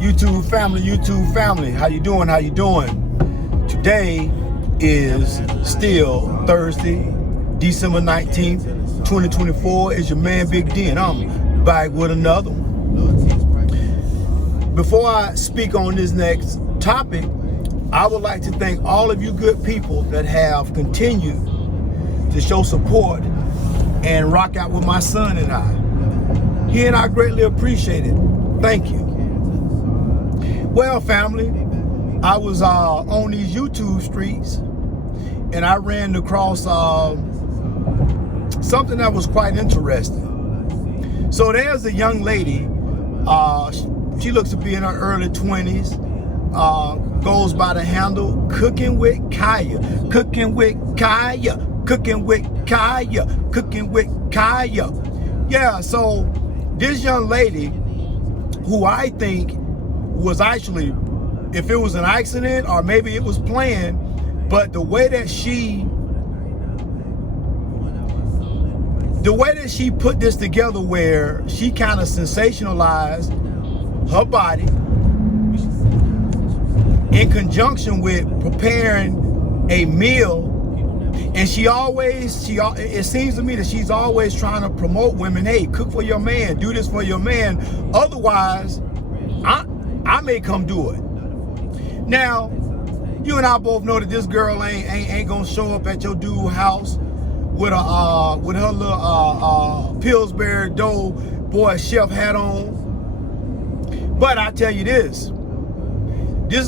YouTube family, how you doing? Today is still Thursday, December 19th, 2024. It's your man Big D, and I'm back with another one. Before I speak on this next topic, I would like to thank all of you good people that have continued to show support and rock out with my son and I. He and I greatly appreciate it. Thank you. Well, family, I was on these YouTube streets and I ran across something that was quite interesting. So there's a young lady, she looks to be in her early 20s, goes by the handle Cooking with Kaya, Cooking with Kaya, Cooking with Kaya, Cooking with Kaya. Yeah, so this young lady, who I think was actually, if it was an accident or maybe it was planned, but the way that she put this together, where she kind of sensationalized her body in conjunction with preparing a meal. And it seems to me that she's always trying to promote women. Hey, cook for your man, do this for your man. Otherwise, I may come do it. Now, you and I both know that this girl ain't gonna show up at your dude's house with her little Pillsbury Doughboy chef hat on. But I tell you this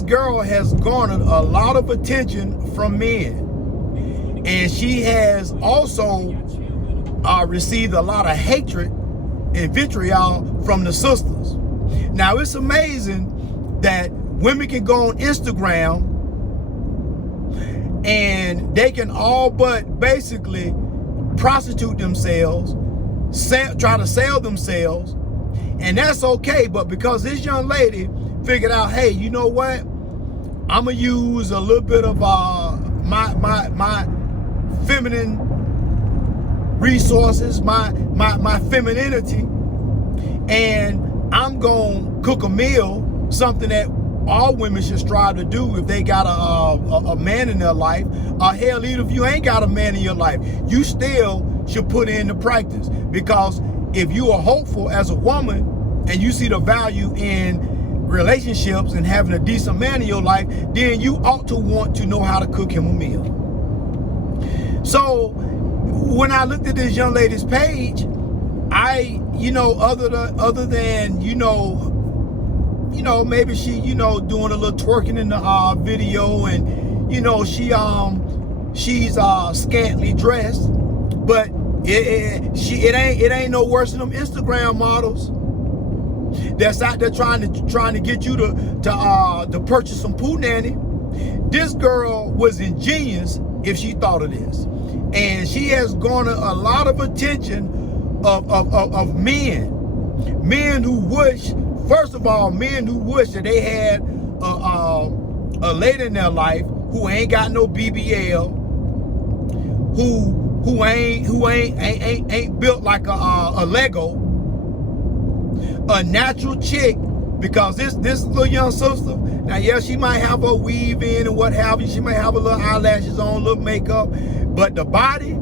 girl has garnered a lot of attention from men. And she has also received a lot of hatred and vitriol from the sisters. Now, it's amazing that women can go on Instagram and they can all but basically prostitute themselves, try to sell themselves, and that's okay. But because this young lady figured out, hey, you know what? I'm gonna use a little bit of my feminine resources, my femininity, and I'm gonna cook a meal, something that all women should strive to do if they got a man in their life. Hell, even if you ain't got a man in your life, you still should put it into practice. Because if you are hopeful as a woman and you see the value in relationships and having a decent man in your life, then you ought to want to know how to cook him a meal. So when I looked at this young lady's page, other than maybe she, doing a little twerking in the video, and she's scantily dressed, but it ain't no worse than them Instagram models that's out there trying to get you to purchase some poo nanny. This girl was ingenious if she thought of this, and she has garnered a lot of attention of men who wish. First of all, men who wish that they had a lady in their life who ain't got no BBL, who ain't built like a Lego, a natural chick. Because this little young sister, now yeah, she might have a weave in and what have you, she might have a little eyelashes on, a little makeup, but the body,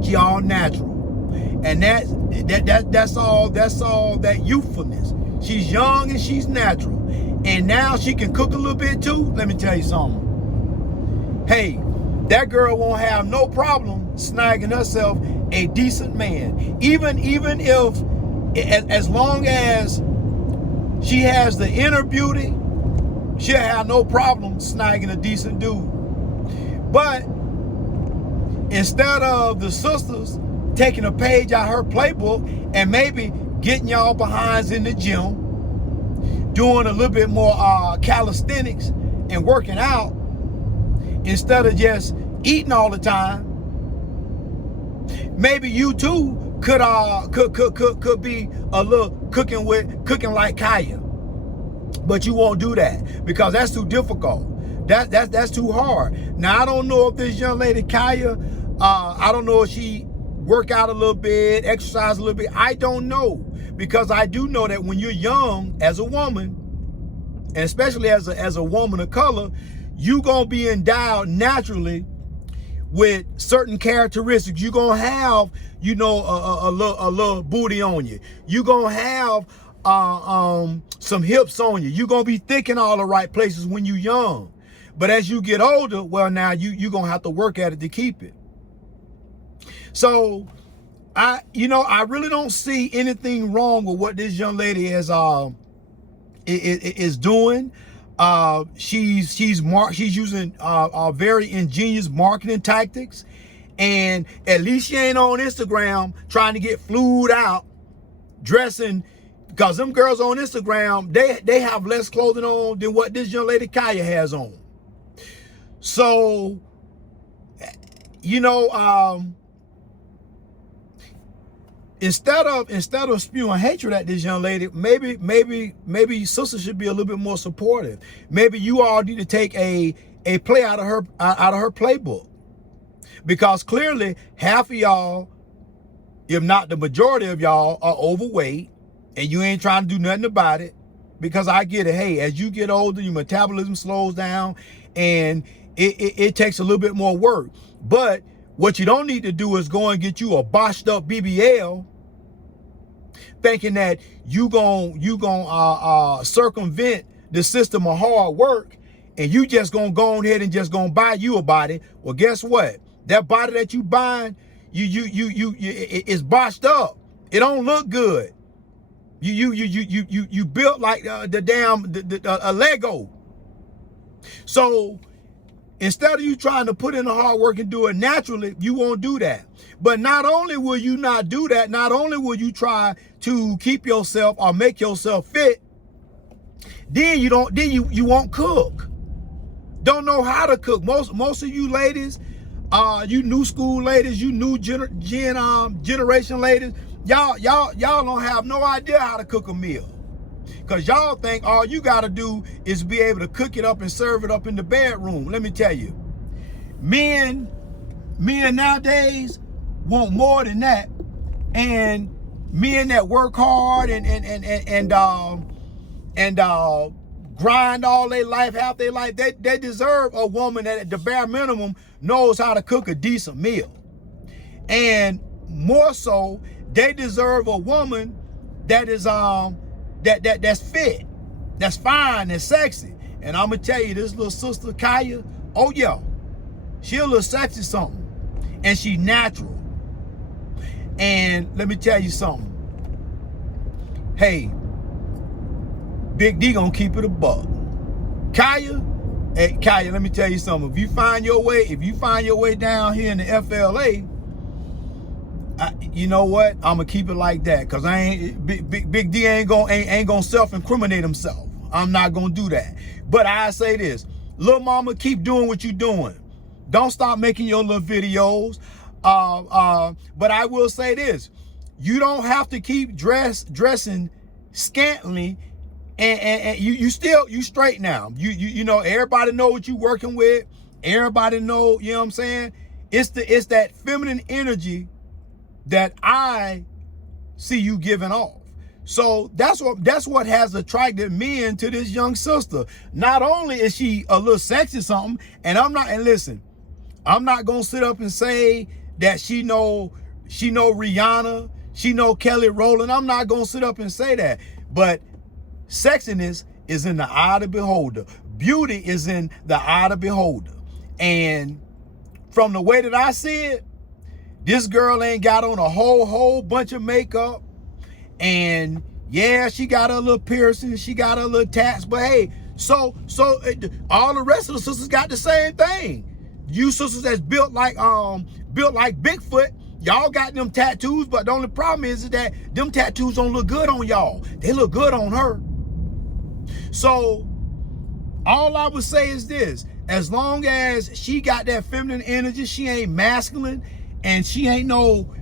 she all natural. And that's all that youthfulness. She's young and she's natural. And now she can cook a little bit too. Let me tell you something. Hey, that girl won't have no problem snagging herself a decent man. Even if, as long as she has the inner beauty, she'll have no problem snagging a decent dude. But instead of the sisters taking a page out of her playbook and maybe getting y'all behinds in the gym, doing a little bit more calisthenics and working out, instead of just eating all the time, maybe you too could be a little cooking like Kaya. But you won't do that because that's too difficult. That's too hard. Now, I don't know if this young lady Kaya, I don't know if she work out a little bit, exercise a little bit. I don't know, because I do know that when you're young as a woman, and especially as a woman of color, you gonna be endowed naturally with certain characteristics. You gonna have, you know, a little booty on you. You gonna have some hips on you. You gonna be thick in all the right places when you young. But as you get older, well, now you gonna have to work at it to keep it. So I really don't see anything wrong with what this young lady is doing. She's using very ingenious marketing tactics, and at least she ain't on Instagram trying to get flued out dressing, because them girls on Instagram, they have less clothing on than what this young lady Kaya has on. So, you know, instead of spewing hatred at this young lady, maybe sister should be a little bit more supportive. Maybe you all need to take a play out of her playbook, because clearly half of y'all, if not the majority of y'all, are overweight, and you ain't trying to do nothing about it. Because I get it. Hey, as you get older, your metabolism slows down, and it takes a little bit more work. But what you don't need to do is go and get you a botched up BBL, thinking that you gon' circumvent the system of hard work, and you just gonna go on ahead and just gonna buy you a body. Well, guess what? That body that you buying, it's botched up. It don't look good. You built like a Lego. So instead of you trying to put in the hard work and do it naturally, you won't do that. But not only will you not do that, not only will you try to keep yourself or make yourself fit, then you won't cook. Don't know how to cook. Most of you ladies, you new school ladies, you new generation ladies, y'all don't have no idea how to cook a meal. Because y'all think all you got to do is be able to cook it up and serve it up in the bedroom. Let me tell you, men nowadays want more than that. And men that work hard and grind all their life, half their life, they deserve a woman that at the bare minimum knows how to cook a decent meal. And more so, they deserve a woman that is that's fit, that's fine, that's sexy. And I'm gonna tell you, this little sister Kaya, oh yeah, she a little sexy something, and she natural. And let me tell you something. Hey, Big D gonna keep it a buck. Kaya, hey Kaya, let me tell you something. If you find your way down here in the FLA, you know what? I'm gonna keep it like that, cause I ain't Big D ain't gonna self-incriminate himself. I'm not gonna do that. But I say this, little mama, keep doing what you're doing. Don't stop making your little videos. But I will say this: you don't have to keep dressing scantily, and you straight now. You know, everybody know what you working with. Everybody know, you know what I'm saying? It's that feminine energy that I see you giving off. So that's what has attracted men to this young sister. Not only is she a little sexy something, and listen, I'm not gonna sit up and say that she know Rihanna, she know Kelly Rowland. I'm not gonna sit up and say that. But sexiness is in the eye of the beholder. Beauty is in the eye of the beholder. And from the way that I see it, this girl ain't got on a whole bunch of makeup. And yeah, she got her little piercing, she got her little tats, but hey, so all the rest of the sisters got the same thing. You sisters that's built like Bigfoot, y'all got them tattoos, but the only problem is that them tattoos don't look good on y'all. They look good on her. So all I would say is this: as long as she got that feminine energy, she ain't masculine, and she ain't no,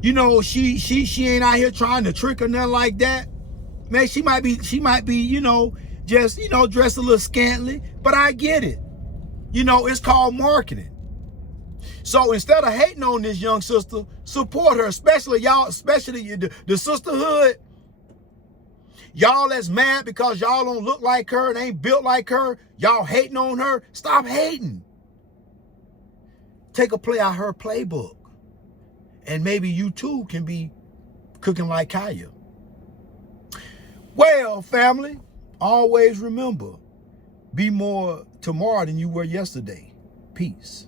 you know, she ain't out here trying to trick or nothing like that. Man, she might be, you know, just, you know, dressed a little scantily, but I get it. You know, it's called marketing. So instead of hating on this young sister, support her, especially y'all, especially the sisterhood. Y'all that's mad because y'all don't look like her and ain't built like her, y'all hating on her, stop hating. Take a play out her playbook. And maybe you too can be cooking like Kaya. Well, family, always remember, be more tomorrow than you were yesterday. Peace.